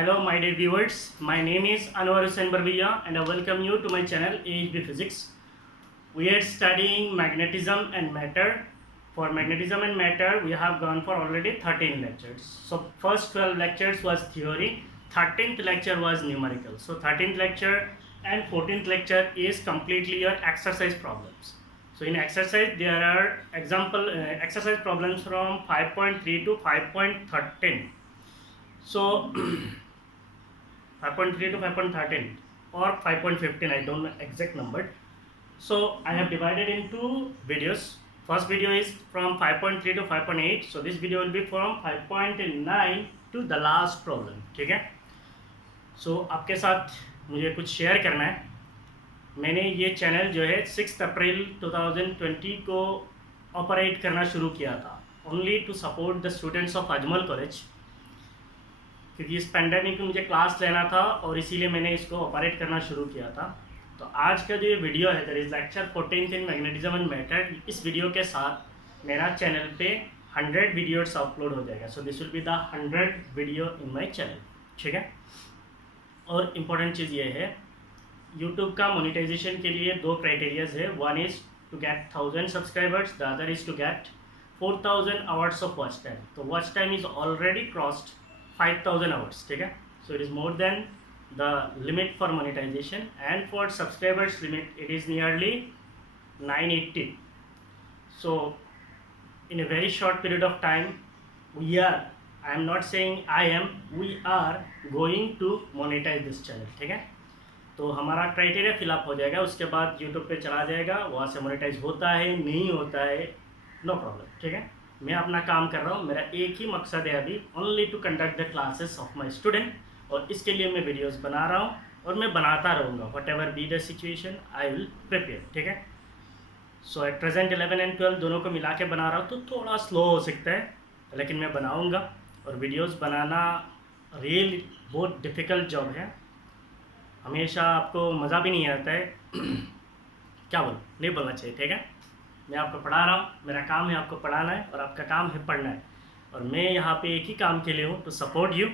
Hello, my dear viewers. My name is Anwar Hussain Barbiya, and I welcome you to my channel AHB Physics. We are studying magnetism and matter. For magnetism and matter, we have gone for already 13 lectures. So, first 12 lectures was theory, 13th lecture was numerical. So, 13th lecture and 14th lecture is completely your exercise problems. So, in exercise, there are exercise problems from 5.3 to 5.13. So 5.3 to 5.13 or 5.15, I don't know exact number. So I have divided into videos. First video is from 5.3 to 5.8. So this video will be from 5.9 to the last problem. ठीक है. So आपके साथ मुझे कुछ share करना है. मैंने ये चैनल जो है 6 अप्रैल 2020 को ऑपरेट करना शुरू किया था, only to support the students of Ajmal college, क्योंकि इस पेंडेमिक में मुझे क्लास लेना था और इसीलिए मैंने इसको ऑपरेट करना शुरू किया था. तो आज का जो ये वीडियो है, that is lecture 14 in magnetism and matter. इस वीडियो के साथ मेरा चैनल पे 100 वीडियोस अपलोड हो जाएगा. So this will be the 100 video in my channel. ठीक है. और इम्पोर्टेंट चीज़ ये है, यूट्यूब का मोनेटाइजेशन के लिए दो क्राइटेरियाज है. One is to get 1000 subscribers, the other is to get 4000 hours of watch time. तो watch time is already crossed 5000 hours. ठीक है. So it is more than the limit for monetization, and for subscribers limit it is nearly 980. So in a very short period of time I am not saying we are going to monetize this channel. ठीक है. तो हमारा criteria fill up हो जाएगा, उसके बाद YouTube पे चला जाएगा, वहाँ से मोनेटाइज होता है नहीं होता है, नो प्रॉब्लम. ठीक है. मैं अपना काम कर रहा हूँ. मेरा एक ही मकसद है अभी, only to conduct the classes of my student, और इसके लिए मैं वीडियोस बना रहा हूँ और मैं बनाता रहूँगा. What ever be the situation I will prepare. ठीक है. सो एट प्रेजेंट 11 एंड 12 दोनों को मिला के बना रहा हूँ, तो थोड़ा स्लो हो सकता है, लेकिन मैं बनाऊँगा. और वीडियोज़ बनाना रियल बहुत डिफ़िकल्ट जॉब है. हमेशा आपको मज़ा भी नहीं आता है. क्या बोलूँ, नहीं बोलना चाहिए. ठीक है. मैं आपको पढ़ा रहा हूँ, मेरा काम है आपको पढ़ाना है और आपका काम है पढ़ना है. और मैं यहाँ पे एक ही काम के लिए हूँ, टू सपोर्ट यू.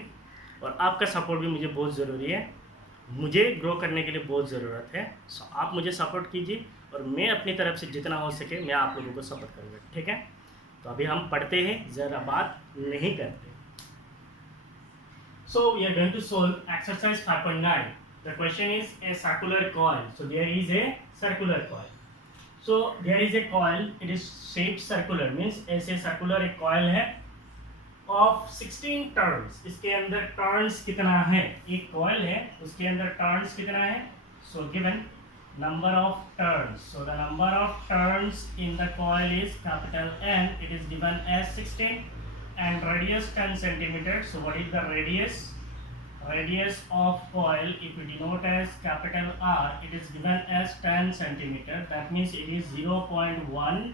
और आपका सपोर्ट भी मुझे बहुत ज़रूरी है, मुझे ग्रो करने के लिए बहुत ज़रूरत है. सो आप मुझे सपोर्ट कीजिए और मैं अपनी तरफ से जितना हो सके मैं आप लोगों को सपोर्ट करूँगा. ठीक है. तो अभी हम पढ़ते हैं, ज़रा बात नहीं करते. So we are going to solve exercise 5.9. The question is a circular coil. So there is a circular coil. So there is a coil, it is shaped circular, means ऐसे circular एक coil है of 16 turns. इसके अंदर turns कितना है, एक coil है उसके अंदर turns कितना है. So given number of turns, so the number of turns in the coil is capital N, it is given as 16, and radius 10 centimeter. So what is the radius of coil? If we denote as capital R, it is given as 10 centimeter. That means it is 0.1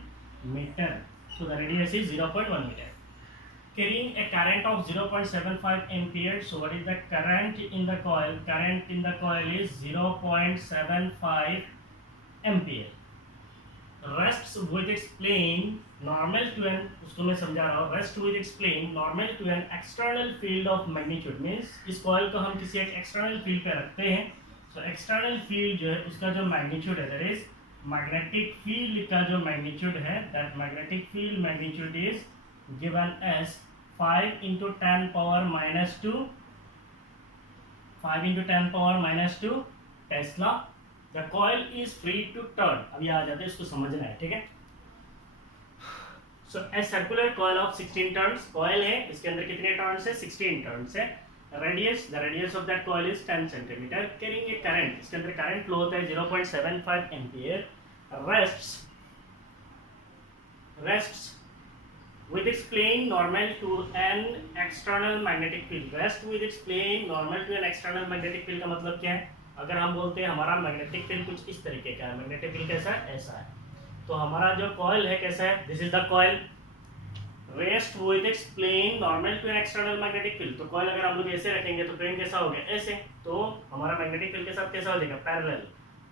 meter. So the radius is 0.1 meter. Carrying a current of 0.75 ampere. So what is the current in the coil? Current in the coil is 0.75 ampere. Rests with its plane normal to an, उसको मैं समझा रहा हूँ, rest with its plane normal to an external field of magnitude. means इस coil को हम किसी एक external field पे रखते हैं. so external field जो है उसका जो magnitude है, that is magnetic field का जो magnitude है, that magnetic field magnitude is given as 5 into 10 power minus 2 5 into 10 power minus 2 Tesla. The coil is free to turn. अभी आ जाते हैं, इसको समझना है. ठीक है. So a circular coil of 16 turns. coil है, इसके अंदर कितने turns है, 16 turns है. Radius, the radius of that coil is 10 centimeter. Carrying a current, इसके अंदर current flow होता है 0.75 ampere. Rests with its plane normal to an external magnetic field. Rest with its plane normal to an external magnetic field का मतलब क्या है? अगर हम बोलते हैं हमारा मैग्नेटिक फील्ड कुछ इस तरीके का है, मैग्नेटिक फील्ड कैसा है, ऐसा है, तो हमारा जो कॉइल है कैसा है, this is the coil. Rest with its plane normal to an external magnetic field. तो कॉइल अगर हम लोग ऐसे रखेंगे तो प्लेन कैसा हो गया, ऐसे, तो हमारा मैग्नेटिक फील्ड के साथ कैसा हो जाएगा, पैरेलल.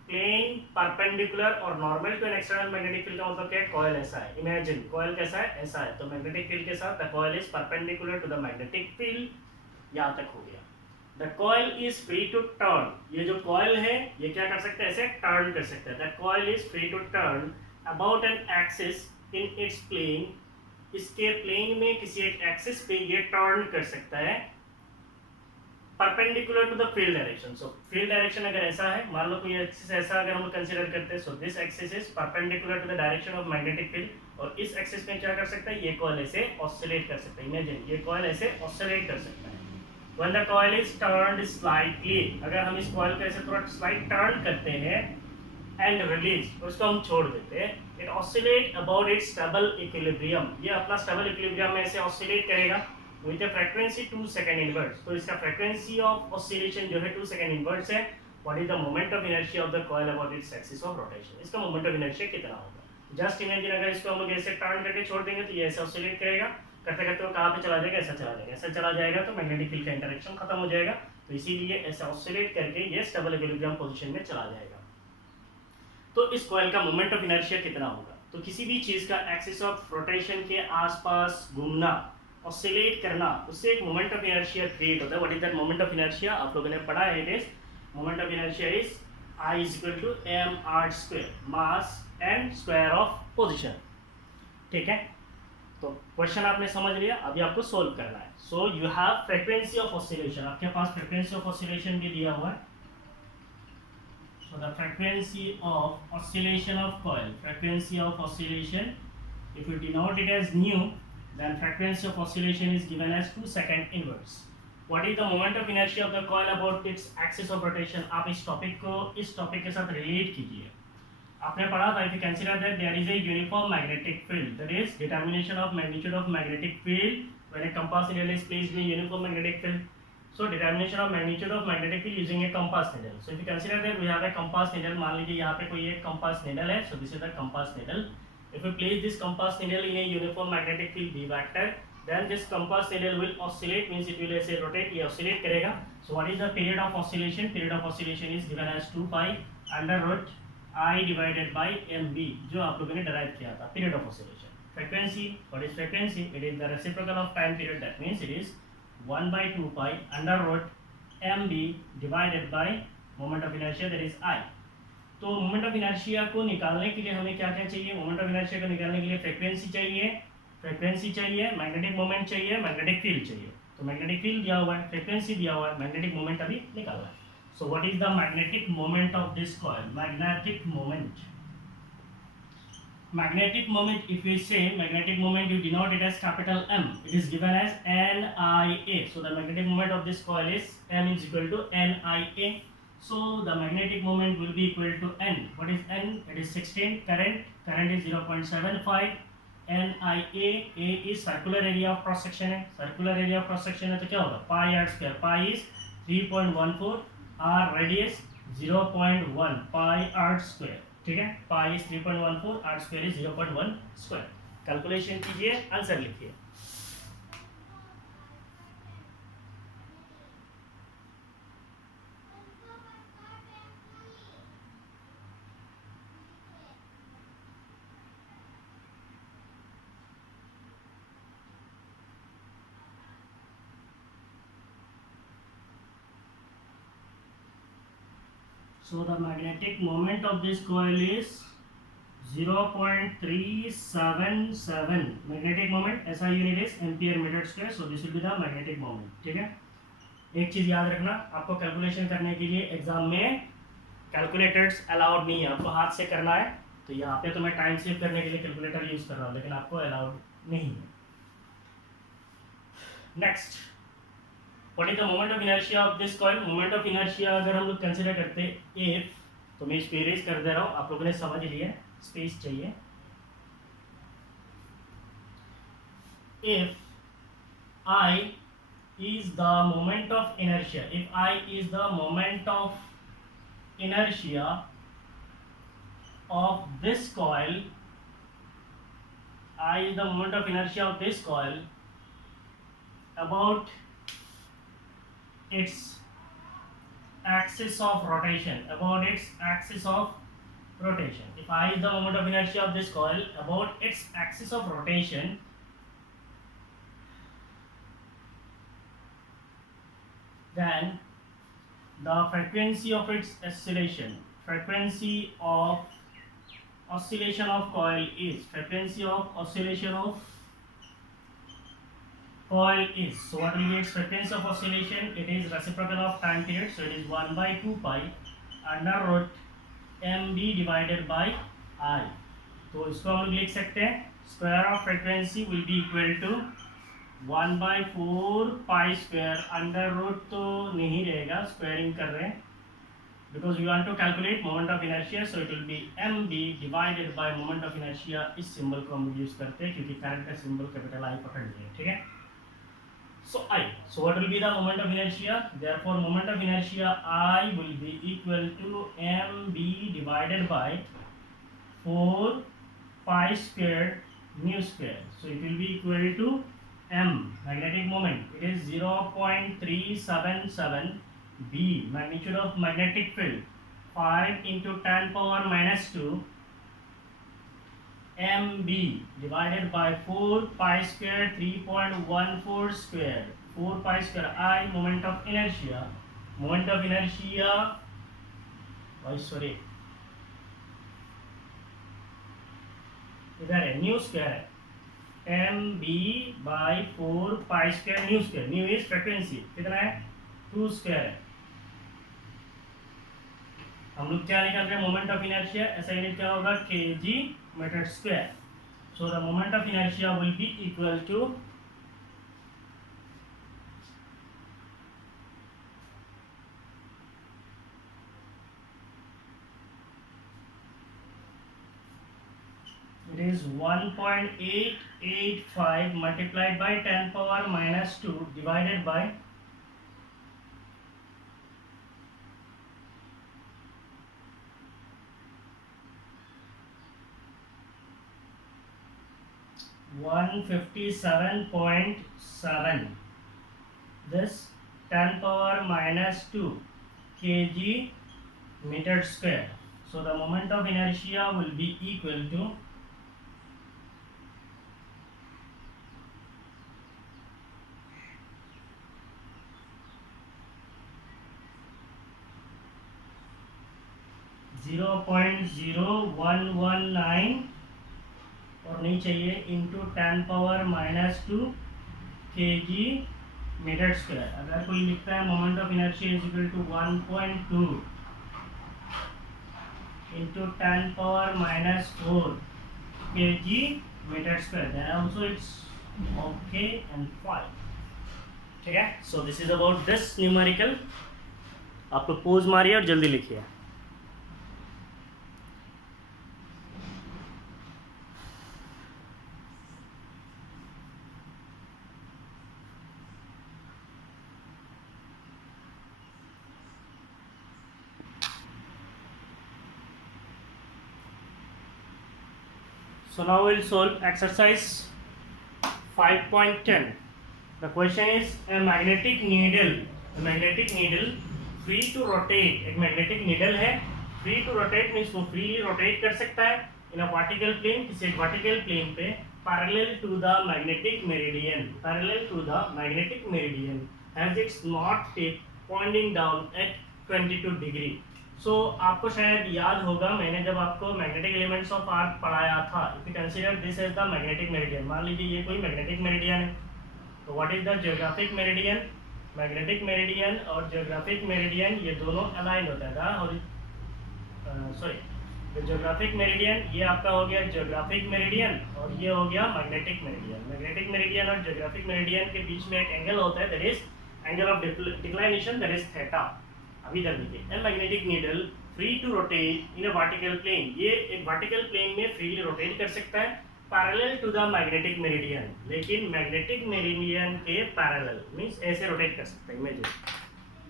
प्लेन परपेंडिकुलर और normal to an external magnetic field का मतलब क्या है, कॉइल ऐसा है. इमेजिन कॉइल कैसा है, ऐसा है, तो मैग्नेटिक फील्ड के साथ the coil is perpendicular to the magnetic field. यहाँ तक हो गया. The coil is free to turn, ये जो कॉइल है ये क्या कर सकता है, ऐसे टर्न कर सकता है। The coil is free to turn about an axis in its plane, इसके प्लेन में किसी एक एक्सिस पे ये टर्न कर सकता है perpendicular to the field direction. So field direction अगर ऐसा है, मान लो कोई एक्सिस ऐसा अगर हम कंसीडर करते हैं, so this axis is perpendicular to the direction of magnetic field, और इस एक्सिस में क्या कर सकता है, ये कॉइल ऐसे ऑसिलेट कर सकता है। इमेजिन ये कॉइल ऐसे ऑसिलेट कर सकता है। When the coil is turned slightly, अगर हम इस कॉइल को ऐसे थोड़ा स्लाइड टर्न करते हैं एंड रिलीज, उसको हम छोड़ देते हैं, it oscillate about it's stable equilibrium, ये अपना स्टेबल इक्विलिब्रियम में ऐसे ऑसिलेट करेगा with a frequency 2 second inverse. तो इसका फ्रीक्वेंसी ऑफ ऑसिलेशन जो है 2 सेकंड इनवर्स है। What is the moment of inertia of the coil about its axis of rotation, इसका मोमेंट ऑफ इनर्शिया कितना होगा। जस्ट इमेजिन अगर इसको हम लोग ऐसे टर्न करके छोड़ देंगे तो ये ऐसे ऑसिलेट करेगा, करते करते वो कहाँ पे चला जाएगा, ऐसा चला जाएगा। ऐसा चला जाएगा तो मैग्नेटिक फील्ड का इंटरेक्शन खत्म हो जाएगा, तो इसीलिए ऐसा ऑसिलेट करके ये स्टेबल इक्विलिब्रियम पोजीशन में चला जाएगा। तो इस कॉइल का मोमेंट ऑफ इनर्शिया कितना होगा, तो किसी भी चीज का एक्सिस ऑफ रोटेशन के आसपास घूमना, ऑसिलेट करना, उससे एक मोमेंट ऑफ इनर्शिया क्रिएट होता है। What is that moment of inertia, आप लोगों ने पढ़ा है, it is moment of inertia is I is equal to mr², mass and square of position. ठीक है, तो क्वेश्चन आपने समझ लिया, अभी आपको सोल्व करना है। So you have frequency of oscillation, आपके पास फ्रीक्वेंसी ऑफ ऑसिलेशन भी दिया हुआ है। So the frequency of oscillation of coil, frequency of oscillation, if you denote it as nu, then frequency of oscillation is given as 2 second inverse. What is the moment of inertia of the coil about its axis of rotation? आप इस topic को इस topic के साथ relate कीजिए। आपने पढ़ा था, if you consider that there is a uniform magnetic field, that is determination of magnitude of magnetic field when a compass needle is placed in a uniform magnetic field. So determination of magnitude of magnetic field using a compass needle. So if you consider that we have a compass needle, मान लीजिए यहाँ पे कोई एक compass needle है, so this is the compass needle. If you place this compass needle in a uniform magnetic field B vector, then this compass needle will oscillate, means it will ऐसे rotate, ये oscillate करेगा. So what is the period of oscillation? Period of oscillation is given as 2 pi under root I divided by mb, जो आप लोगों ने derive किया था, period of oscillation. Frequency, what is frequency? It is the reciprocal of time period, that means it is 1 by 2 pi under root mb divided by moment of inertia, that is I. तो moment of inertia को निकालने के लिए हमें क्या क्या चाहिए, moment of inertia को निकालने के लिए फ्रीक्वेंसी चाहिए, मैग्नेटिक मोमेंट चाहिए, मैग्नेटिक फील्ड चाहिए। तो मैग्नेटिक फील्ड दिया हुआ है, फ्रीक्वेंसी दिया हुआ है, मैग्नेटिक मोमेंट अभी निकालना है। So what is the magnetic moment of this coil, magnetic moment, if we say magnetic moment, you denote it as capital M, it is given as NIA. So the magnetic moment of this coil is M is equal to NIA. So the magnetic moment will be equal to N. What is N? It is 16. Current is 0.75. NIA, A is circular area of cross section है, circular area of cross section है तो क्या होगा, pi r square, pi is 3.14, r radius 0.1, pi r square, ठीक है, pi is 3.14, r square is 0.1 square। Calculation कीजिए, answer लिखिए। So the magnetic moment of this coil is 0.377. Magnetic moment, SI unit is ampere meter square. So this will be the magnetic moment. ठीक है, एक चीज याद रखना, आपको calculation करने के लिए एग्जाम में कैलकुलेटर्स अलाउड नहीं है, आपको हाथ से करना है। तो यहाँ पे तो मैं टाइम सेव करने के लिए कैलकुलेटर यूज कर रहा हूँ, लेकिन आपको अलाउड नहीं है। Next, what is the moment of inertia of this coil. Moment of inertia अगर हम लोग कंसिडर करते हैं इफ, तो मैं इसको इरेज कर दे रहा हूँ, आप लोगों ने समझ लिया, स्पेस चाहिए। If I is the moment of inertia, if I is the moment of inertia of this coil, I is the moment of inertia of this coil about its axis of rotation, about its axis of rotation. If I is the moment of inertia of this coil about its axis of rotation, then the frequency of its oscillation, frequency of oscillation of coil is, frequency of oscillation of coil is, so what will be its frequency of oscillation? It is reciprocal of time period, so it is 1 by 2 pi under root mb divided by I. तो इसको हम लोग लिख सकते हैं square of frequency will be equal to 1 by 4 pi square under root तो नहीं रहेगा, स्क्वायरिंग कर रहे हैं because we want to calculate moment of inertia, so it will be mb divided by moment of inertia. इस symbol को हम लोग यूज करते हैं क्योंकि करंट का सिंबल कैपिटल I पकड़ लिए, ठीक है. So I, so what will be the moment of inertia? Therefore moment of inertia I will be equal to mb divided by 4 pi squared mu square. So it will be equal to m, magnetic moment, it is 0.377 b, magnitude of magnetic field 5 into 10 power minus 2 mb divided by 4 pi square 3.14 square 4 pi square I, moment of inertia, moment of inertia, इधर है new square है mb by 4 pi square new square, new is frequency, कितना है 2 square है. हम लोग क्या निकाल रहे हैं मोमेंट ऑफ इनर्शिया, ऐसा यूनिट क्या होगा kg metre square. So the moment of inertia will be equal to 1.885 multiplied by 10 power minus 2 divided by 157.7, this 10 power minus 2 kg meter square. So the moment of inertia will be equal to 0.0119 और नहीं चाहिए into 10 power minus 2 kg metre square. अगर कोई लिखता है moment of inertia is equal to 1.2 into 10 power minus 4 kg metre square, then also it's okay and fine, ठीक है. So this is about this numerical. आपको पोज मारिए और जल्दी लिखिए. So now we'll solve exercise 5.10. The question is a magnetic needle free to rotate. एक magnetic needle है, free to rotate means वो freely rotate कर सकता है in a vertical plane, किसी एक vertical plane पे parallel to the magnetic meridian, has its north tip pointing down at 22 degree. सो आपको शायद याद होगा मैंने जब आपको मैग्नेटिक एलिमेंट्स ऑफ आर्क पढ़ाया था, if you consider this as the magnetic meridian. मान लीजिए ये कोई मैग्नेटिक मेरिडियन है, तो what is the geographic meridian? Magnetic meridian और जियोग्राफिक मेरिडियन ये दोनों अलाइन होता है और जियोग्राफिक मेरिडियन ये आपका हो गया जियोग्राफिक मेरिडियन और ये हो गया मैग्नेटिक मेरिडियन. मैग्नेटिक मेरिडियन और जियोग्राफिक मेरिडियन के बीच में एक एंगल होता है, that is angle of declination, that is theta. अभी इधर देखिए, a magnetic needle free to rotate in a vertical plane, ये एक वर्टिकल प्लेन में फ्रीली रोटेट कर सकता है parallel to the magnetic meridian, लेकिन मैग्नेटिक मेरिडियन के पैरेलल मींस ऐसे रोटेट कर सकता है. इमेजिन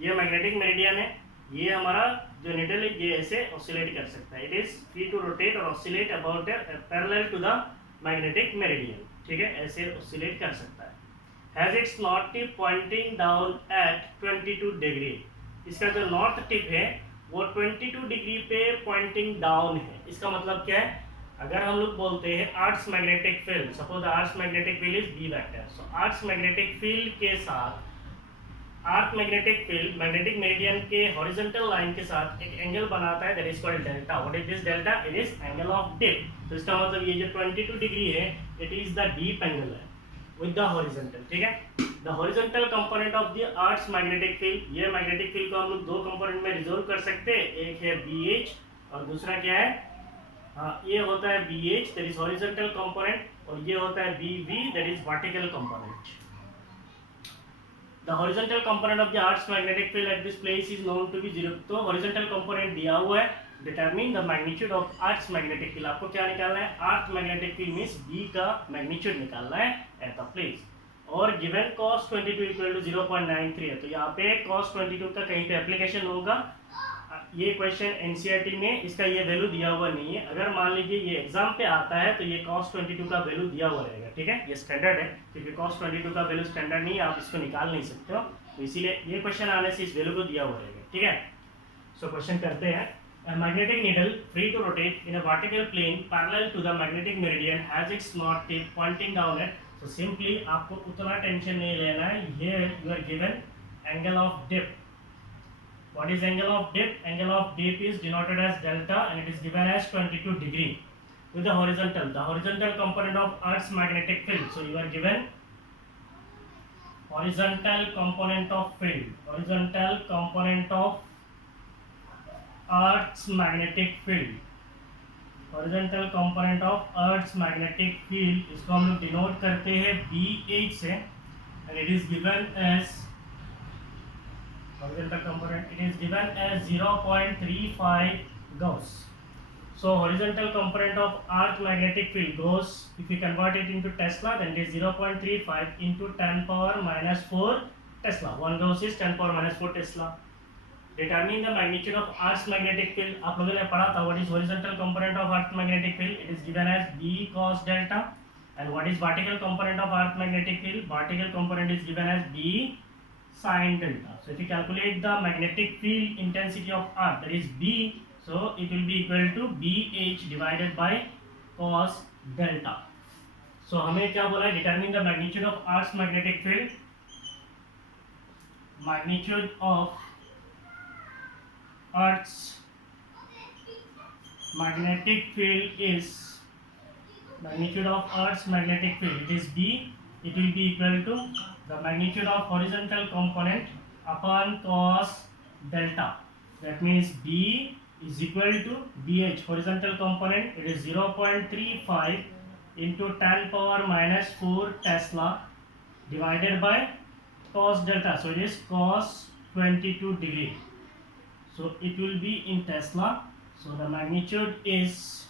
ये मैग्नेटिक मेरिडियन है, ये हमारा जो नीडल है ये ऐसे ऑसिलेट कर सकता है. It is free to rotate और oscillate about parallel to the magnetic meridian, ठीक है, ऐसे ऑसिलेट कर सकता है. Has its north tip pointing down at 22 degree. इसका जो नॉर्थ टिप है वो 22 डिग्री पे पॉइंटिंग डाउन है. इसका मतलब क्या है? अगर हम लोग बोलते हैं earth magnetic field, suppose earth magnetic field is B vector, so earth magnetic field के साथ earth magnetic field magnetic meridian के हॉरिजॉन्टल लाइन के साथ एक एंगल बनाता है, that is called delta. What is this delta? It is angle of dip. तो इसका मतलब ये जो 22 डिग्री है, it is the dip angle है विद द हॉरिजॉन्टल, ठीक है। The horizontal component of the earth's magnetic field, ये मैग्नेटिक फील्ड को हम लोग दो कंपोनेंट में रिजोल्व कर सकते हैं, एक है BH और दूसरा क्या है, ये होता है BH that is horizontal component, और ये होता है BV that is vertical component. The horizontal component of the Earth's magnetic field at this place is known to be 0। तो horizontal component दिया हुआ है, determine the magnitude of Earth's magnetic field। आपको क्या निकालना है? Earth magnetic field means B का magnitude निकालना है at the place। और given cos 22 equal to 0.93 है, तो यहाँ पे cos 22 का कहीं पे एप्लीकेशन होगा। ये क्वेश्चन एनसीईआरटी में इसका ये वैल्यू दिया हुआ नहीं है। अगर मान लीजिए ये एग्जाम पे आता है तो ये cos 22 का वैल्यू दिया हुआ रहेगा, ठीक है। ये स्टैंडर्ड है, क्योंकि cos 22 का वैल्यू स्टैंडर्ड नहीं है, आप इसको निकाल नहीं सकते हो, तो इसीलिए ये क्वेश्चन आने से इस वैल्यू को दिया हुआ रहेगा, ठीक है। सो क्वेश्चन करते हैं। A magnetic needle free to rotate in a vertical plane parallel to the magnetic meridian has its north tip pointing down it। So simply आपको उतना टेंशन नहीं लेना है। Here you are given angle of dip। What is angle of dip? Angle of dip is denoted as delta and it is given as 22 degree with the horizontal component of Earth's magnetic field। So you are given horizontal component of field, horizontal component of Earth's magnetic field, horizontal component of Earth's magnetic field, इसको हम लोग denote करते हैं BH से, and it is given as horizontal component, it is given as 0.35 Gauss। So horizontal component of Earth magnetic field Gauss, if you convert it into Tesla, then it is 0.35 into 10 power minus 4 Tesla। 1 Gauss is 10 power minus 4 Tesla। Determine the magnitude of Earth's magnetic field। आप लोगों ने पढ़ा था, what is horizontal component of Earth's magnetic field? It is given as B cos delta। And what is vertical component of Earth's magnetic field? Vertical component is given as B sin delta। So if you calculate the magnetic field intensity of Earth, that is B, so it will be equal to BH divided by cos delta। So हमें क्या बोला है? Determine the magnitude of Earth's magnetic field। Magnitude of Earth's magnetic field is magnitude of Earth's magnetic field, it is B, it will be equal to the magnitude of horizontal component upon cos delta। That means B is equal to BH, horizontal component, it is 0.35 into 10 power minus 4 Tesla divided by cos delta, so it is cos 22 degree। So it will be in Tesla, so the magnitude is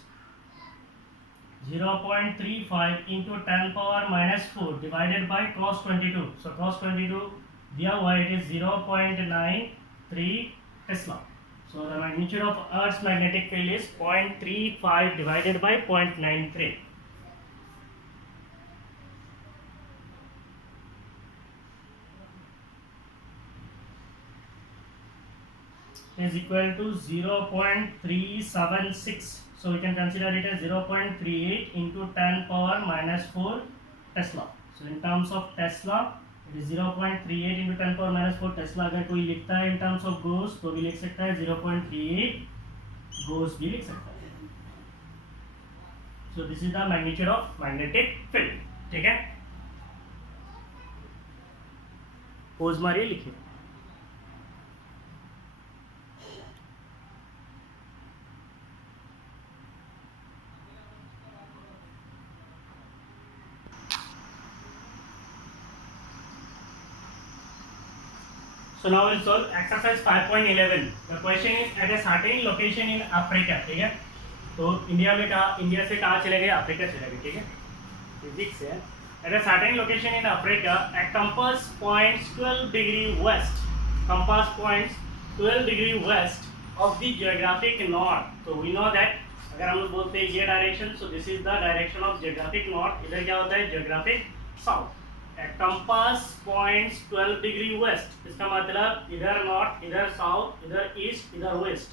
0.35 into 10 power minus 4 divided by cos 22। So cos 22 दिया हुआ it is 0.93 Tesla। So the magnitude of Earth's magnetic field is 0.35 divided by 0.93। is equal to 0.376। So we can consider it as 0.38 into 10 power minus 4 Tesla। So in terms of Tesla, it is 0.38 into 10 power minus 4 Tesla। अगर कोई लिखता है in terms of Gauss तो भी लिख सकता है 0.38 Gauss भी लिख सकता है। So this is the magnitude of magnetic field, ठीक है। पोज मारिए, लिखिए। So now we'll solve exercise 5.11। The question is at a certain location in Africa, ठीक है। तो इंडिया में कहा, इंडिया से कहाँ चले गए? अफ्रीका चले गए, ठीक है। फिजिक्स है। At a certain location in Africa, a compass points 12 degree west। Compass points 12 degree west of the geographic north। तो we know that अगर हम लोग बोलते हैं ये direction, so this is the direction of geographic north। इधर क्या होता है? geographic south। Compass points 12 degree waste, इसका मतलब इधर नॉर्थ, इधर साउथ, इधर ईस्ट, इधर वेस्ट।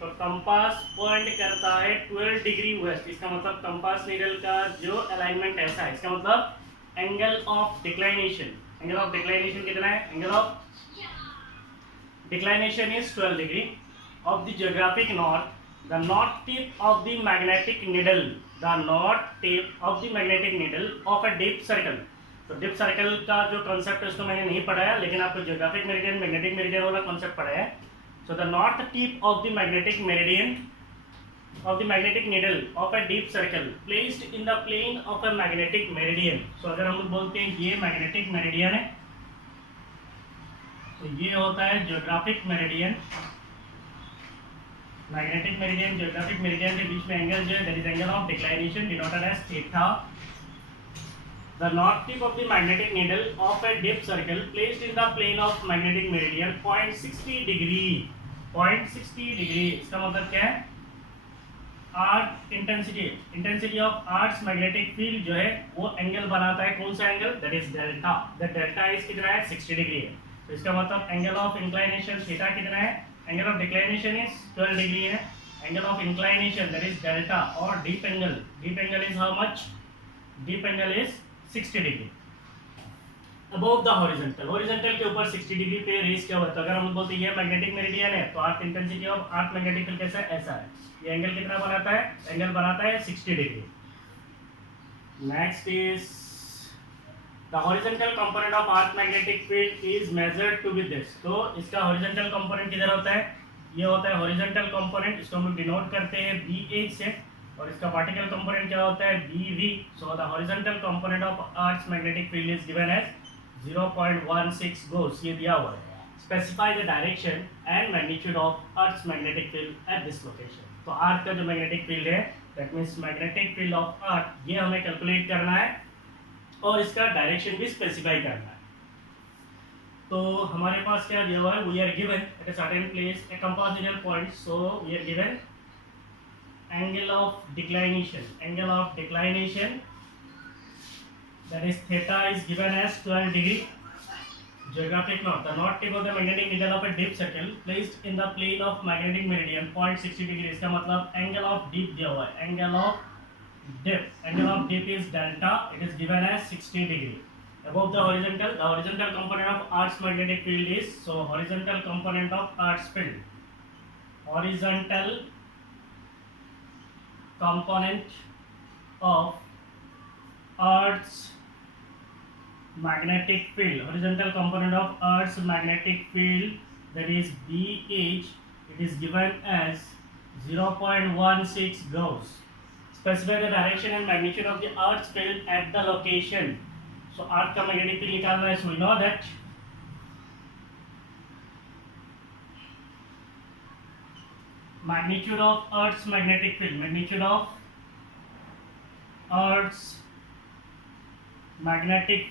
तो कंपास पॉइंट करता है 12 डिग्री वेस्ट, इसका मतलब कंपास नीडल का जो अलाइनमेंट ऐसा है, इसका मतलब angle of declination. Angle of declination कितना है? Angle of declination is 12 degree of the geographic north, the north tip of the magnetic needle, the north tip of the magnetic needle of a deep circle. तो deep circle का जो concept है उसको मैंने नहीं पढ़ाया, लेकिन आपको ज्योग्राफिक मेरिडियन, मैग्नेटिक मेरिडियन वाला कॉन्सेप्ट पढ़ाया है। So the north tip of the magnetic meridian of the magnetic needle of a deep circle placed in the plane of a magnetic meridian। so अगर हम लोग बोलते हैं ये magnetic meridian है, तो ये होता है geographic meridian। magnetic meridian geographic meridian के बीच में एंगल जो है that is angle of declination denoted as theta। the north tip of the magnetic needle of a deep circle placed in the plane of magnetic meridian 0.60 degree 0.60 degree। इसका मतलब क्या है? Art intensity of arts magnetic field जो है वो angle बनाता है। कौन सा angle? That is delta. The delta is कितना है? 60 डिग्री है। तो इसका मतलब एंगल ऑफ इंक्लाइनेशन थीटा कितना है? Angle of declination is 12 degree है। Angle of inclination that is delta. और dip angle is how much? Dip angle is 60 degree above the horizontal के ऊपर 60 डिग्री पे रेस क्या होता है? अगर हम बोलते हैं ये मैग्नेटिक मेरिडियन है, तो arc intensity of earth magnetic field कैसा है? ऐसा है। ये एंगल कितना बनाता है? एंगल बनाता है 60 degree. Next is the horizontal component of earth magnetic field is measured to be this. तो इसका हॉरिजॉन्टल कंपोनेंट किधर होता है? ये होता है हॉरिजॉन्टल कंपोनेंट। इसको हम डिनोट करते हैं BH से। और इसका वर्टिकल कंपोनेंट क्या होता है? BV। So the horizontal component of earth magnetic field is given as 0.16 gauss. ये दिया हुआ है। Specify the direction and magnitude of earth's magnetic field at this location. तो अर्थ का जो मैग्नेटिक फील्ड है, that means magnetic field of earth, ये हमें कैलकुलेट करना है और इसका डायरेक्शन भी स्पेसिफाई करना है। तो हमारे पास क्या दिया हुआ है? We are given at a certain place a compass needle point. So we are given angle of declination that is theta is given as 12 degree। geographic north, the north tip of the magnetic needle of a deep circle placed in the plane of magnetic meridian 0.60 degree। इसका मतलब angle of deep दिया हुआ है। Angle of dip is delta, it is given as 60 degree above the horizontal component of earth's magnetic field is, so horizontal component of earth's field, horizontal component of earth's magnetic field, horizontal component of earth's magnetic field, that is BH, it is given as 0.16 gauss। specify the direction and magnitude of the earth's field at the location। so earth का magnetic field निकालना है। so we know that magnitude of earth's magnetic field, earth's magnetic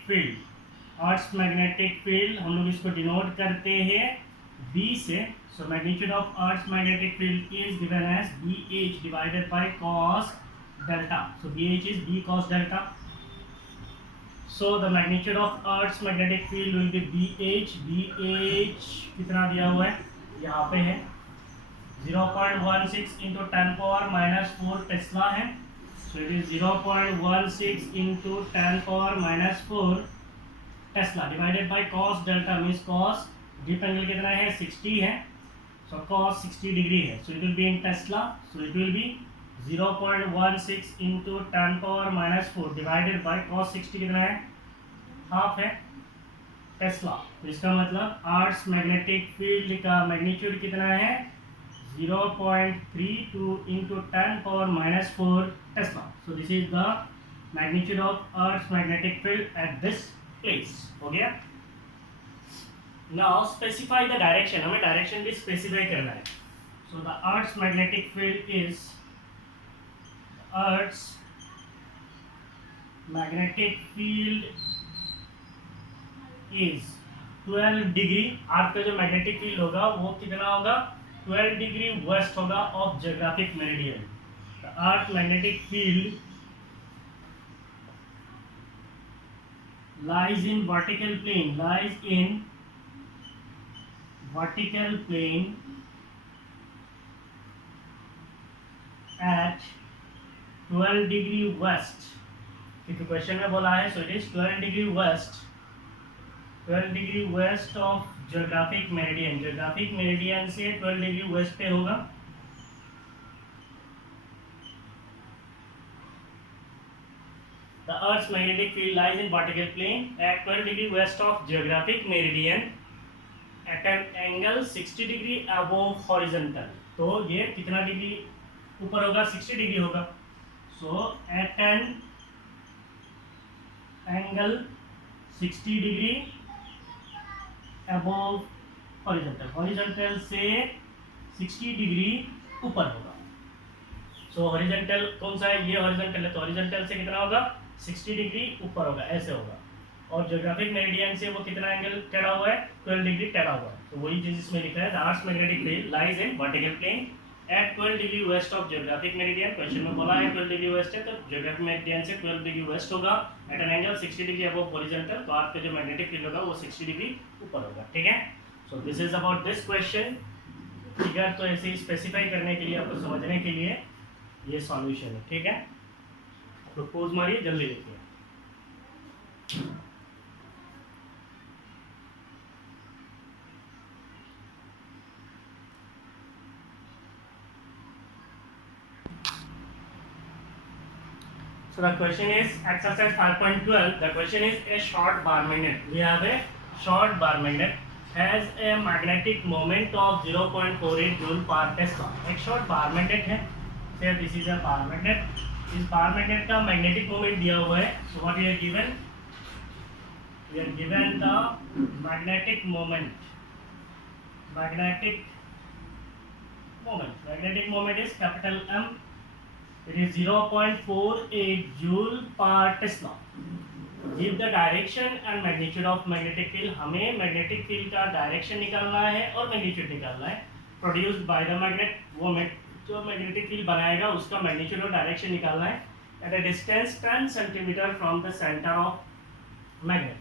field हम लोग इसको denote करते हैं B से। So magnitude of earth's magnetic field is given as BH divided by cos delta. So BH is B cos delta. So the magnitude of earth's magnetic field will be BH कितना दिया हुआ है? यहाँ पे है 0.16 into 10⁻⁻4 Tesla है। So it is 0.16 into 10⁻⁻4 Tesla divided by cos delta, means cos deep angle कितना है? 60 है। So cos 60 डिग्री है। So it will be in Tesla. So it will be 0.16 into 10⁻⁻4 divided by cos 60 कितना है? Half है Tesla. तो इसका मतलब आर्ट्स मैग्नेटिक फील्ड का मैग्नीट्यूड कितना है? 0.32 into 10⁻⁴ Tesla। So this is the magnitude of Earth's magnetic field at this place। हो गया? Now specify the direction। हमें डायरेक्शन भी स्पेसिफाई करना है। So the Earth's magnetic field is, Earth's magnetic field is 12 degree. Earth का जो magnetic field होगा वो कितना होगा? 12 डिग्री वेस्ट होगा of geographic meridian. The earth magnetic field lies in vertical plane at 12 degree west। क्योंकि क्वेश्चन में बोला है, so it is 12 degree west 12 degree west of geographic meridian, geographic meridian से 12 डिग्री वेस्ट पे होगा। The Earth's magnetic field lies in vertical plane at 12 degree west of geographic meridian at an angle 60 degree above horizontal। तो ये कितना degree ऊपर होगा? 60 degree होगा। So at an angle 60 degree above horizontal, horizontal से 60 degree ऊपर होगा। So horizontal कौन सा है? ये horizontal है, तो horizontal से कितना होगा? 60 डिग्री ऊपर होगा, ऐसे होगा। और ज्योग्राफिक मेरिडियन से वो कितना एंगल टेढ़ा हुआ है? 12 डिग्री टेढ़ा हुआ है। तो वही चीज इसमें लिखा है, the earth's magnetic field lies in vertical plane at 12 degree west of geographic meridian. Question में बोला है 12 डिग्री वेस्ट है, तो ज्योग्राफिक मेरिडियन से 12 डिग्री वेस्ट होगा at an angle 60 degree above horizontal. तो आपका जो मैग्नेटिक फील्ड होगा वो 60 डिग्री ऊपर होगा। ठीक है, so this is about this question. Figure तो ऐसे ही स्पेसिफाई करने के लिए, आपको समझने के लिए ये सॉल्यूशन है। ठीक है, तो पोज मारिए, जल्दी लिखिए। So the question is exercise 5.12. The question is a short bar magnet. We have a short bar magnet has a magnetic moment of 0.48 joule per Tesla. एक short bar magnet है. Say this is a bar magnet. इस bar magnet का magnetic moment दिया हुआ है. So what we are given? We are given the magnetic moment. Magnetic moment. Magnetic moment is capital M. It is 0.48 joule per Tesla. Give the direction and magnitude of magnetic field. हमें magnetic field का direction निकालना है और magnitude निकालना है। Produced by the magnet, वो जो magnetic field बनाएगा उसका magnitude और direction निकालना है। At a distance 10 centimeter from the center of magnet.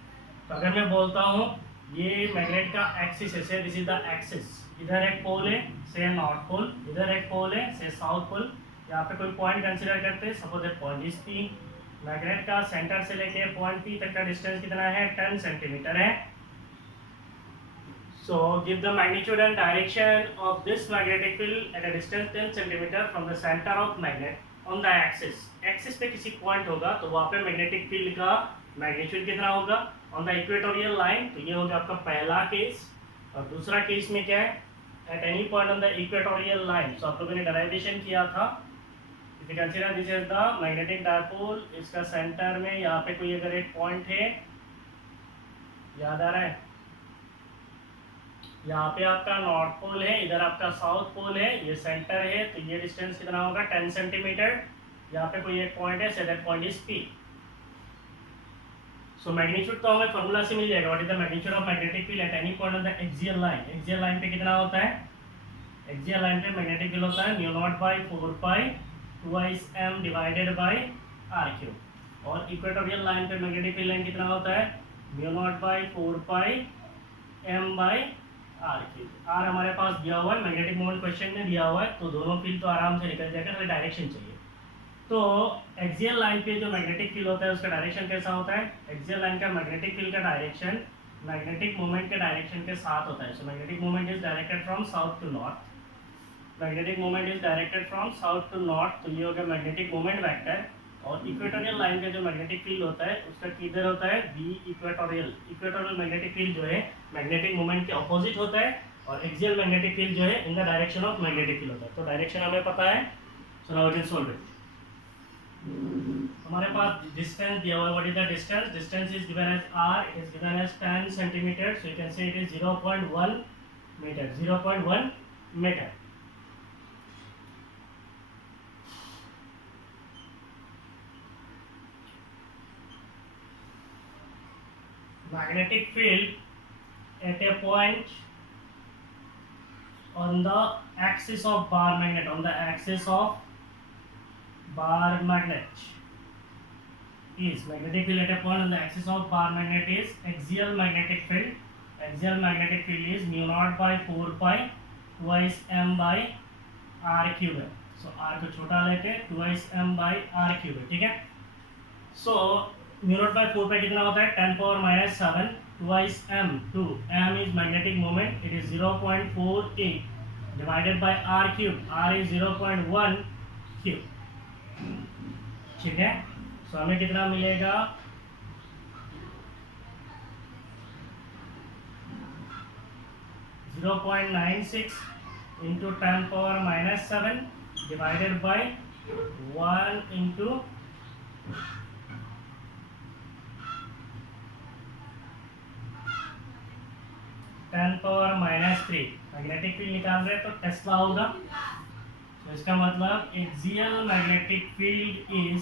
तो अगर मैं बोलता हूँ ये magnet का axis है, say this is the axis. इधर एक pole है, say north pole. इधर एक pole है, say south pole. यहाँ पे कोई पॉइंट कंसीडर करते हैं, suppose that point is P. Magnet का सेंटर से लेके पॉइंट पी तक का डिस्टेंस कितना है? 10 सेंटीमीटर है। So give the magnitude and direction of this magnetic field at a distance 10 centimetre from the centre of magnet on the axis. Axis पे किसी पॉइंट होगा तो वहाँ पे मैग्नेटिक फील्ड का मैग्नीट्यूड कितना होगा? On the equatorial line. तो ये होगा आपका पहला केस। और दूसरा केस में क्या है? At any point on the equatorial line. So आप लोगों ने डेरिवेशन किया था। If you consider this is the magnetic dipole, इसका सेंटर में यहाँ पे कोई अगर एक पॉइंट है, याद आ रहा है? यहाँ पे आपका नॉर्थ पोल है, इधर आपका साउथ पोल है, ये सेंटर है, तो ये डिस्टेंस कितना होगा? 10 सेंटीमीटर। यहाँ पे कोई एक पॉइंट है, so that point is P. So magnitude तो हमें फॉर्मूला से मिल जाएगा। What is the magnitude of magnetic field at any point on the axial line. Axial line पे कितना होता है? एक्सियल लाइन पे मैग्नेटिक फील्ड होता है μ0/4π twice m divided by r cube. और इक्वेटोरियल लाइन पे मैग्नेटिक फील्ड लाइन कितना होता है? μ0/4π m by r cube. r हमारे पास दिया हुआ है, मैग्नेटिक मोमेंट क्वेश्चन में दिया हुआ है, तो दोनों फील्ड तो आराम से निकल जाएगा, तो डायरेक्शन चाहिए। तो एक्सियल लाइन पे जो मैग्नेटिक फील्ड होता है उसका डायरेक्शन कैसा होता है? एक्सियल लाइन का मैग्नेटिक फील्ड का डायरेक्शन मैग्नेटिक मोमेंट के डायरेक्शन के साथ होता है। So magnetic moment is directed from south to north. Magnetic moment is directed from south to north, तो ये हो गया मैग्नेटिक मोमेंट वेक्टर। और इक्वेटोरियल लाइन का जो मैग्नेटिक फील्ड होता है उसका किधर होता है? B equatorial. Equatorial magnetic field जो है मैग्नेटिक मोमेंट के ऑपोजिट होता है, और एक्सियल मैग्नेटिक फील्ड जो है in the direction of magnetic field होता है। तो डायरेक्शन हमें पता है, so now we can solve it. हमारे पास डिस्टेंस दिया हुआ है। What is the distance? Distance is given as r, it is given as 10 centimetre, so you can say it is 0.1 metre. 0.1 metre. Magnetic field at a point on the axis of bar magnet, on the axis of bar magnet is magnetic field at a point on the axis of bar magnet is axial magnetic field. Axial magnetic field is μ0/4π twice m by r cube है। So r को छोटा लेके twice m by r cube है, ठीक है। So mu naught by 4 पाई कितना होता है 10 power minus 7 twice m 2 m is magnetic moment, it is 0.48 divided by r cube, r is 0.1 cube. ठीक है, सो हमें कितना मिलेगा 0.96 into 10 power minus 7 divided by 1 into 10 power minus 3। Magnetic field निकाल रहे हैं तो टेस्ला होगा, तो इसका मतलब axial magnetic field is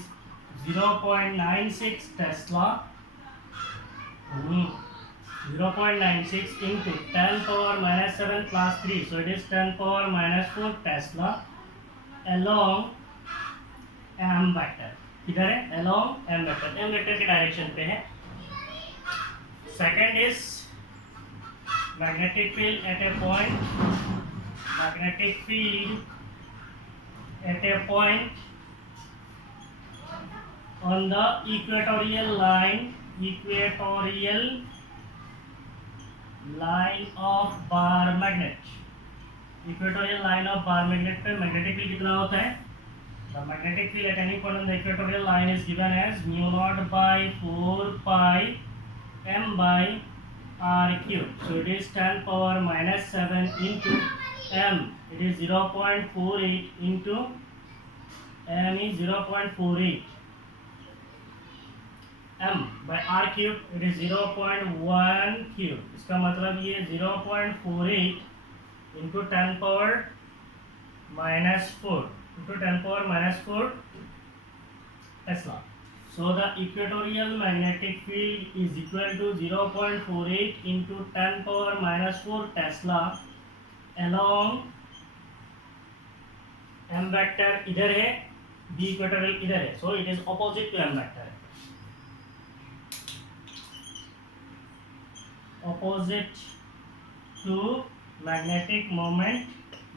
0.96 Tesla, 0.96 into 10 power minus 7 plus 3, so it is 10 power minus 4 Tesla along m vector। किधर है along m vector, m vector के डायरेक्शन पे है। Second is magnetic field at a point, magnetic field at a point on the equatorial line of bar magnet। Equatorial line of bar magnet पे magnetic field कितना होता है? The magnetic field at any point on the equatorial line is given as mu naught by 4 pi m by r cube, so it is 10 power minus 7 into m, it is 0.48 into m is 0.48 m by r cube, it is 0.1 cube। इसका मतलब ये 0.48 into 10 power minus 4 into 10 power minus 4 Tesla। So the equatorial magnetic field is equal to 0.48 into 10 power minus 4 Tesla along m vector इधर है, b equatorial इधर है, so it is opposite to m vector, opposite to magnetic moment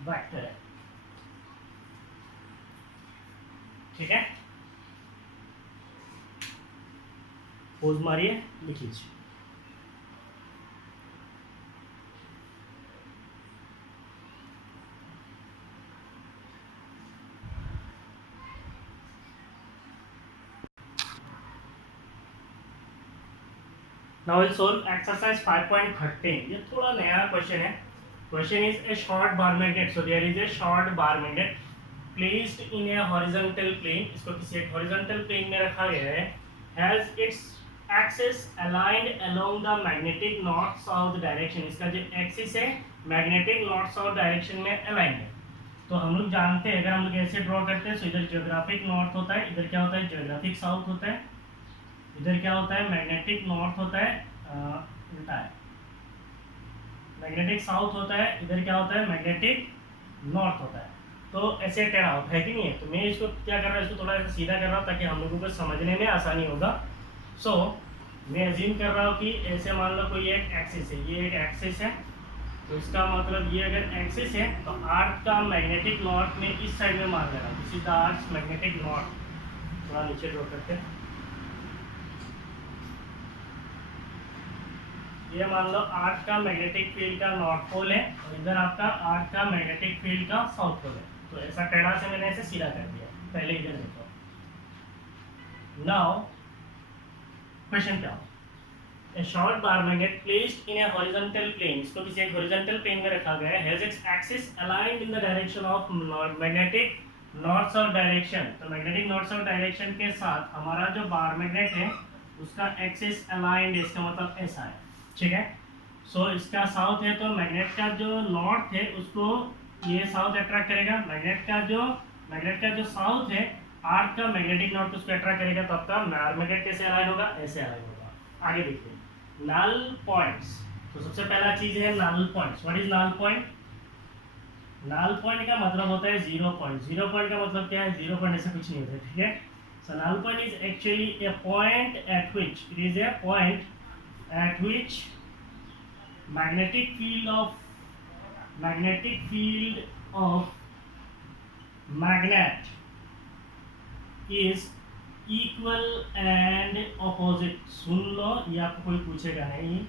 vector है। ठीक है, pose मारिए, लिख लीजिए। Now we'll solve exercise 5.13। ये थोड़ा नया क्वेश्चन है। Question is a short bar magnet, so there is a short bar magnet placed in a horizontal plane। इसको किसी एक horizontal plane में रखा गया है। Has its axis aligned along the magnetic north south direction। इसका जो एक्सिस है मैग्नेटिक नॉर्थ साउथ डायरेक्शन में अलाइन है। तो हम लोग जानते हैं, अगर हम लोग ऐसे ड्रॉ करते हैं तो इधर ज्योग्राफिक नॉर्थ होता है, इधर क्या होता है ज्योग्राफिक साउथ होता है, इधर क्या होता है मैग्नेटिक नॉर्थ होता है, उल्टा है, मैग्नेटिक साउथ होता है, इधर क्या होता है मैग्नेटिक नॉर्थ होता है। तो ऐसे टेढ़ा होता है कि नहीं है। तो मैं इसको क्या कर रहा हूँ, इसको थोड़ा सीधा कर रहा हूँ ताकि हम लोगों को समझने में आसानी होगा। सो मैं एज्यूम कर रहा हूँ कि ऐसे मान लो कोई एक एक्सिस है, ये एक एक्सिस है, तो इसका मतलब ये अगर एक्सिस है तो अर्थ का मैग्नेटिक नॉर्थ में इस साइड में मान लेना, this is the earth magnetic north. थोड़ा नीचे ड्रॉ करते हैं, ये मान लो अर्थ का मैग्नेटिक फील्ड का नॉर्थ पोल है और इधर आपका अर्थ का मैग्नेटिक फील्ड का साउथ पोल है। तो ऐसा टेढ़ा से मैंने ऐसे सीधा कर दिया। पहले इधर देखो। नाउ क्वेश्चन क्या हो, A short bar magnet placed in a horizontal plane, इसको किसी एक horizontal plane में रखा गया है, has its axis aligned in the direction of magnetic north south direction। तो magnetic north south direction के साथ हमारा जो bar magnet है उसका axis aligned, इसका मतलब ऐसा है। ठीक है, सो इसका साउथ है तो मैग्नेट का जो नॉर्थ है उसको ये साउथ अट्रैक्ट करेगा, मैग्नेट का जो साउथ है अर्थ का मैग्नेटिक नॉर्थ उसको अट्रैक्ट करेगा, तो आपका मैग्नेट कैसे अलाइन होगा, ऐसे अलाइन होगा। आगे देखिए नल पॉइंट्स। तो सबसे पहला चीज है null points. What is null point? Null point का मतलब होता है जीरो पॉइंट। जीरो पॉइंट का मतलब क्या है, जीरो पॉइंट ऐसा कुछ नहीं होता है। ठीक है, so null point is actually a point at which, it is a point at which magnetic field of magnet is equal and opposite, सुन लो ये आपको कोई पूछेगा नहीं,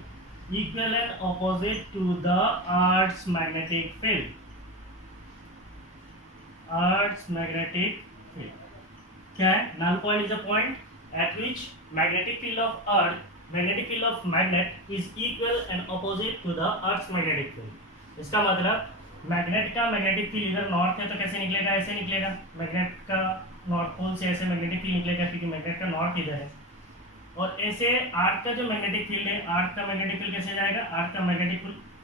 equal and opposite to the earth magnetic field, earth magnetic field क्या है? Null point is a point at which magnetic field of earth, magnetic field of magnet is equal and opposite to the earth magnetic field. इसका मतलब magnet का magnetic field इधर north है तो कैसे निकलेगा? ऐसे निकलेगा, मैग्नेट का नॉर्थ पोल से ऐसे मैग्नेटिक फील्ड निकलेगा क्योंकि मैग्नेट का नॉर्थ इधर है। और ऐसे अर्थ का जो मैग्नेटिक फील्ड है, अर्थ का मैग्नेटिक फील्ड कैसे जाएगा? अर्थ का मैग्नेटिक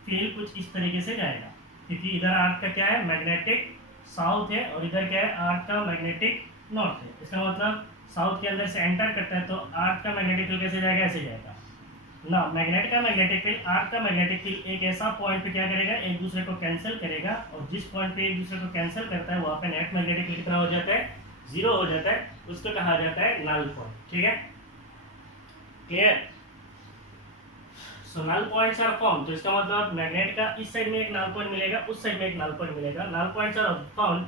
फील्ड कुछ इस तरीके से जाएगा क्योंकि इधर अर्थ का क्या है? मैग्नेटिक साउथ है और इधर क्या है? अर्थ का मैग्नेटिक नॉर्थ है। इसका मतलब साउथ के अंदर से एंटर करता है तो अर्थ का मैग्नेटिक फील्ड कैसे जाएगा? ऐसे जाएगा ना। मैग्नेट का मैग्नेटिक फील्ड, अर्थ का मैग्नेटिक फील्ड एक ऐसा पॉइंट पे क्या करेगा? एक दूसरे को कैंसिल करेगा और जिस पॉइंट पे एक दूसरे को कैंसिल करता है वहाँ पे नेट मैग्नेटिक फील्ड कितना हो जाता है? 0 हो जाता है। उसको कहा जाता है नल पॉइंट। ठीक है, clear? So null points are form, तो इसका मतलब मैग्नेट का इस साइड में एक नल पॉइंट मिलेगा, उस साइड में एक नल पॉइंट मिलेगा। Null points are found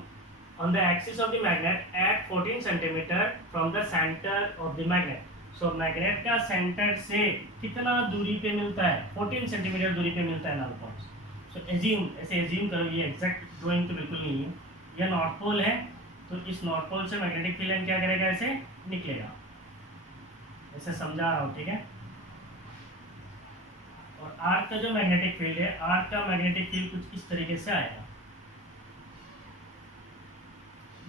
on the axis of the magnet at 14 centimeter from the center of the magnet. So magnet का सेंटर से कितना दूरी पे मिलता है? 14 सेंटीमीटर दूरी पे मिलता है नल पॉइंट्स। सो एज्यूम, ऐसे एज्यूम करो, ये एग्जैक्ट ड्राइंग तो बिल्कुल नहीं है, यह नॉर्थ पोल है तो इस नॉर्थ पोल से मैग्नेटिक फील्ड क्या करेगा? ऐसे निकलेगा, ऐसे समझा रहा हूँ, ठीक है? और आर्क का जो मैग्नेटिक फील्ड है, आर्क का मैग्नेटिक फील्ड कुछ इस तरीके से आएगा।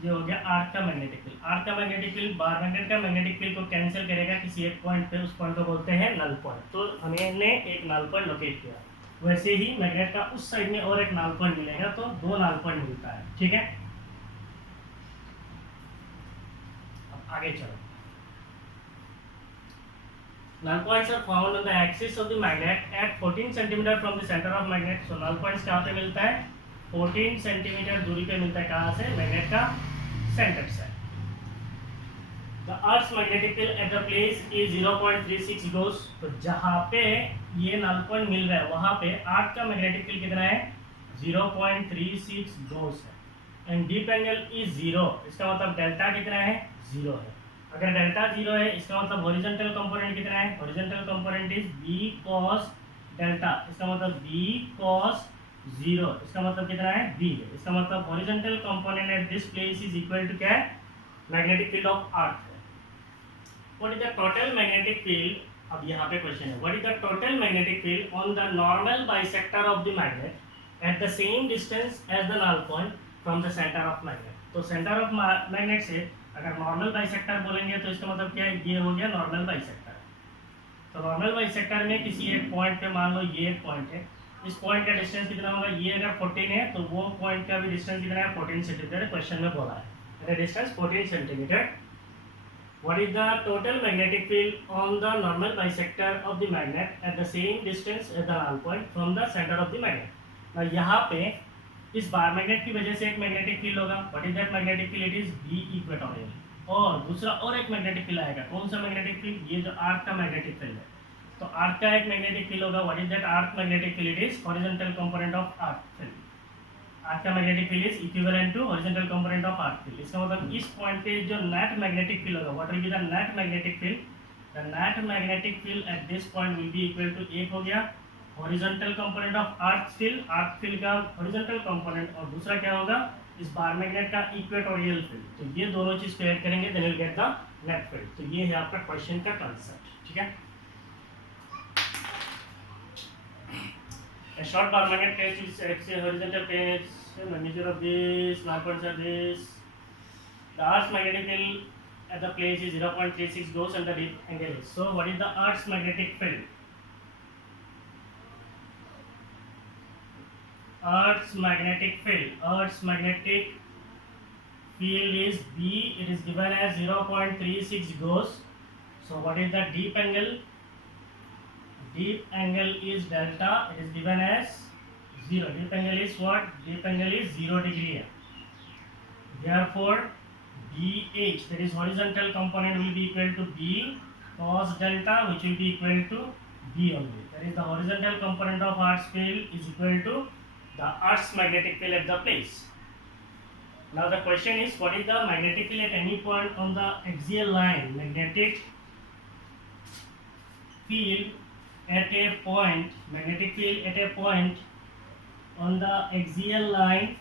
ये हो गया आर्क का मैग्नेटिक फील्ड। आर्क का मैग्नेटिक फील्ड बार मैग्नेट का मैग्नेटिक फील्ड को कैंसिल करेगा किसी एक पॉइंट पे, उस पॉइंट को बोलते हैं नल पॉइंट। तो हमने एक नल पॉइंट लोकेट किया, वैसे ही मैग्नेट का उस साइड में और एक नल पॉइंट मिलेगा तो 2 नल पॉइंट मिलता है। ठीक है, अब आगे चलो। Null points are found on the axis of the magnet at 14 centimeter from the center of magnet. So null points कहाँ पे मिलता है? 14 सेंटीमीटर दूरी पे मिलता है। कहाँ से? मैग्नेट का सेंटर से। The Earth's magnetic field at the place is 0.36 gauss. तो जहाँ पे ये null point मिल रहा है वहाँ पे अर्थ का मैग्नेटिक फील्ड कितना है? 0.36 gauss है। And deep angle is 0. इसका मतलब डेल्टा कितना है? 0 है। अगर डेल्टा 0 है इसका मतलब हॉरिजॉन्टल कंपोनेंट कितना है? Horizontal component is b cos delta. इसका मतलब b cos 0, इसका मतलब कितना है? b है। इसका मतलब horizontal component at this place is equal to क्या है? मैग्नेटिक फील्ड ऑफ अर्थ है। What is the total magnetic field? अब यहाँ पे क्वेश्चन है, what is the total magnetic field on the normal bisector of the magnet at the same distance as the null point from the centre of magnet. तो centre of magnet से अगर normal bisector बोलेंगे तो इसका मतलब क्या है? ये हो गया नॉर्मल बाइसेक्टर। तो नॉर्मल बाइसेक्टर में किसी एक पॉइंट पे, मान लो ये एक पॉइंट है, इस पॉइंट का डिस्टेंस कितना होगा? ये अगर 14 है तो वो पॉइंट का भी डिस्टेंस कितना है? 14 सेंटीमीटर। क्वेश्चन में बोला है distance 14 centimetre. What is the total magnetic field on the normal bisector of the magnet at the same distance as the null point from the center of the magnet? now यहाँ पे इस bar magnet की वजह से एक magnetic field होगा। What is that magnetic field? It is B equatorial. और दूसरा और एक मैग्नेटिक फील्ड आएगा। कौन सा मैग्नेटिक फील्ड? ये जो आर्क का मैग्नेटिक फील्ड है। तो आर्क का एक मैग्नेटिक फील्ड होगा। What is that earth magnetic field? It is horizontal component of earth field. Earth का magnetic field is equivalent to horizontal component of earth field. इसका मतलब इस पॉइंट पे जो नेट मैग्नेटिक फील्ड होगा, what will be the net magnetic field? The net magnetic field at this point will be equal to, एक हो गया horizontal component of earth field का हॉरिजॉन्टल कंपोनेंट, और दूसरा क्या होगा? इस बार मैग्नेट का इक्वेटोरियल फील्ड। तो ये दोनों चीज क्लियर करेंगे then will get the net field. तो ये है आपका क्वेश्चन का कांसेप्ट। ठीक है, a short bar magnet case is x horizontal plane, magnitude of this null points are this. The Earth's magnetic field at the place is 0.36 gauss and the deep angle is. So what is the Earth's magnetic field? Earth's magnetic field is B. It is given as 0.36 gauss. So what is the deep angle? Deep angle is delta. It is given as 0. Deep angle is what? Deep angle is 0 degree. Therefore BH, that is horizontal component, will be equal to B cos delta, which will be equal to B only. That is the horizontal component of Earth's field is equal to the Earth's magnetic field at the place. Now the question is, what is the magnetic field at any point on the axial line? Magnetic field at a point, magnetic field at a point on the axial line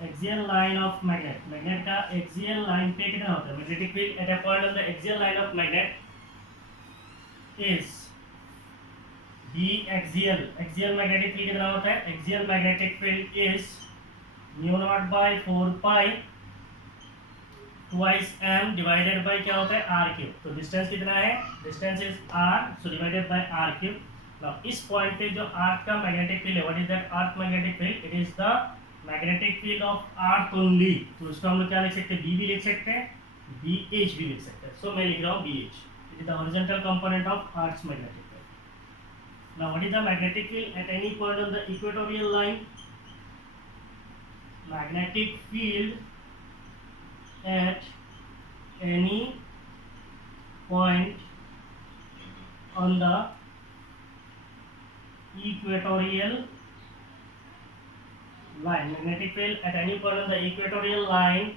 of magnet. Magnet का axial line पे कितना होता है? Magnetic field at a point on the axial line of magnet is B axial. Axial magnetic field कितना होता है? Axial magnetic field is mu naught by 4 pi twice m divided by क्या होता है? R cube. तो distance कितना है? Distance is R, so divided by R cube. Now इस point पे जो अर्थ का magnetic field है, what is that earth magnetic field? It is the magnetic field of earth only. तो इसको हम लोग क्या लिख सकते हैं? B भी लिख सकते हैं, BH भी लिख सकते हैं. So मैं लिख रहा हूँ BH. It is the horizontal component of earth's magnetic field. Now what is the magnetic field at any point on the equatorial line? Magnetic field at any point on the equatorial line. Magnetic field at any point on the equatorial line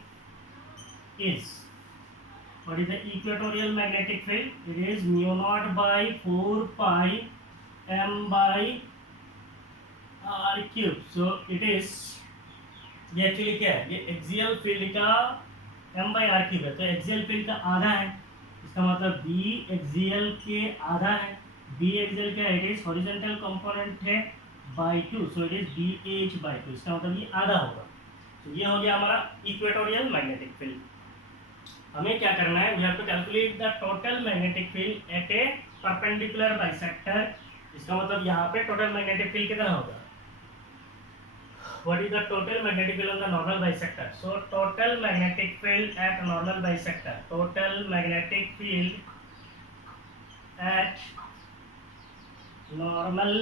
is, what is the equatorial magnetic field? It is mu naught by 4 pi m by r cube. So it is, ये actually क्या है? ये axial field का m by r cube है. तो axial field का आधा है, इसका मतलब b एक्सियल के आधा है. b एक्सियल क्या है? इट इज हॉरिजॉन्टल कंपोनेंट है by 2, so it is bh by 2. इसका मतलब ये आधा होगा. तो ये हो गया हमारा इक्वेटोरियल मैग्नेटिक फील्ड. हमें क्या करना है? We have to calculate the total magnetic field at a perpendicular bisector. इसका मतलब यहाँ पे टोटल मैग्नेटिक फील्ड कितना होगा? What is the total magnetic field on the normal bisector? So total magnetic field at normal bisector. Total magnetic field at normal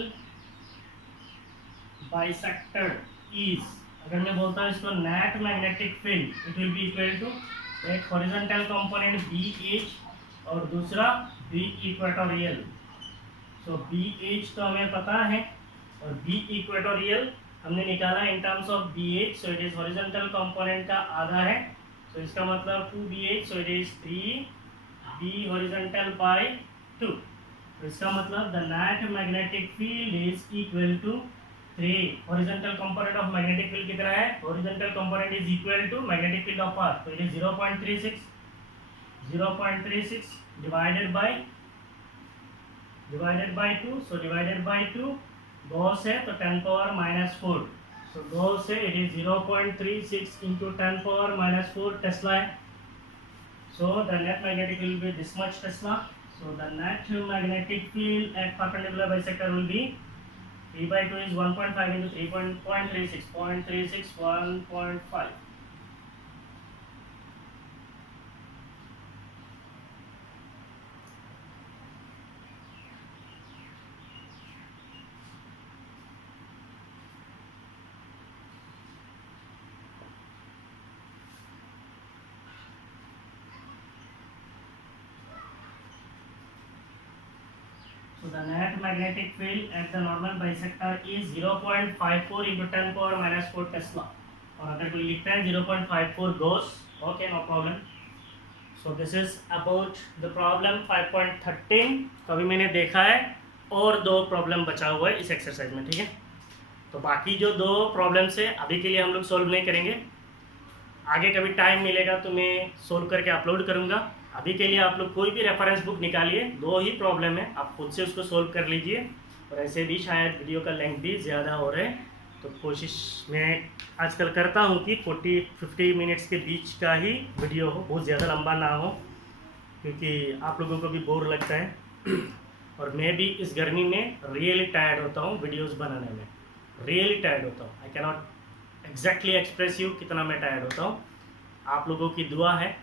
bisector is, अगर मैं बोलता हूँ इसको net magnetic field, it will be equal to एक horizontal component BH और दूसरा B equatorial. So BH तो हमें पता है और B equatorial हमने निकाला in terms of BH. So it is horizontal component का आधा है, तो इसका मतलब 2BH, so it is 3B horizontal by 2. तो इसका मतलब the net magnetic field is equal to 3. Horizontal component of magnetic field कितना है? Horizontal component is equal to magnetic field of earth, तो it is 0.36 divided by 2. So divided by 2 2 से तो 10 power minus 4. So 2 से it is 0.36 into 10 power minus 4 tesla है. So the net magnetic field will be this much tesla. So the net magnetic field at perpendicular bisector will be 3/2 is 1.5 into 3.36 1.5. So the net magnetic field at the normal bisector is 0.54 into 10 power minus 4 Tesla. और अगर कोई लिखता है 0.54 goes, okay, no problem. So this is about the problem 5.13. कभी मैंने देखा है और 2 प्रॉब्लम बचा हुआ है इस एक्सरसाइज में, ठीक है. तो बाकी जो 2 प्रॉब्लम्स है अभी के लिए हम लोग सोल्व नहीं करेंगे. आगे कभी टाइम मिलेगा तो मैं सोल्व करके अपलोड करूँगा. अभी के लिए आप लोग कोई भी रेफरेंस बुक निकालिए, 2 ही प्रॉब्लम है, आप खुद से उसको सोल्व कर लीजिए. और ऐसे भी शायद वीडियो का लेंथ भी ज़्यादा हो रहा है, तो कोशिश मैं आजकल करता हूँ कि 40-50 मिनट्स के बीच का ही वीडियो हो, बहुत ज़्यादा लंबा ना हो, क्योंकि आप लोगों को भी बोर लगता है. और मैं भी इस गर्मी में रियली टायर्ड होता हूँ वीडियोज़ बनाने में, रियली टायर्ड होता हूँ. I can not exactly express you कितना मैं टायर्ड होता हूँ. आप लोगों की दुआ है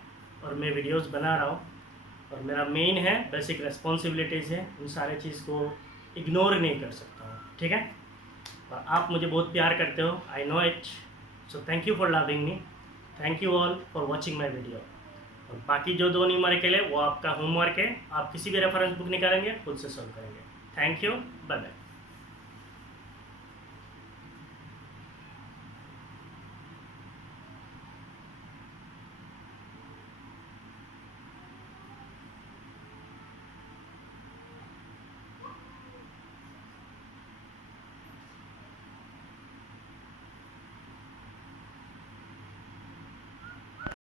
और मैं वीडियोस बना रहा हूँ, और मेरा मेन है बेसिक रिस्पॉन्सिबिलिटीज़ है, उन सारे चीज़ को इग्नोर नहीं कर सकता हूँ, ठीक है. और आप मुझे बहुत प्यार करते हो, I know it. So thank you for loving me, thank you all for watching my video. और बाकी जो 2 न्यूमेरिकल है वो आपका होमवर्क है, आप किसी भी रेफरेंस बुक निकालेंगे खुद से सॉल्व करेंगे. Thank you, bye bye.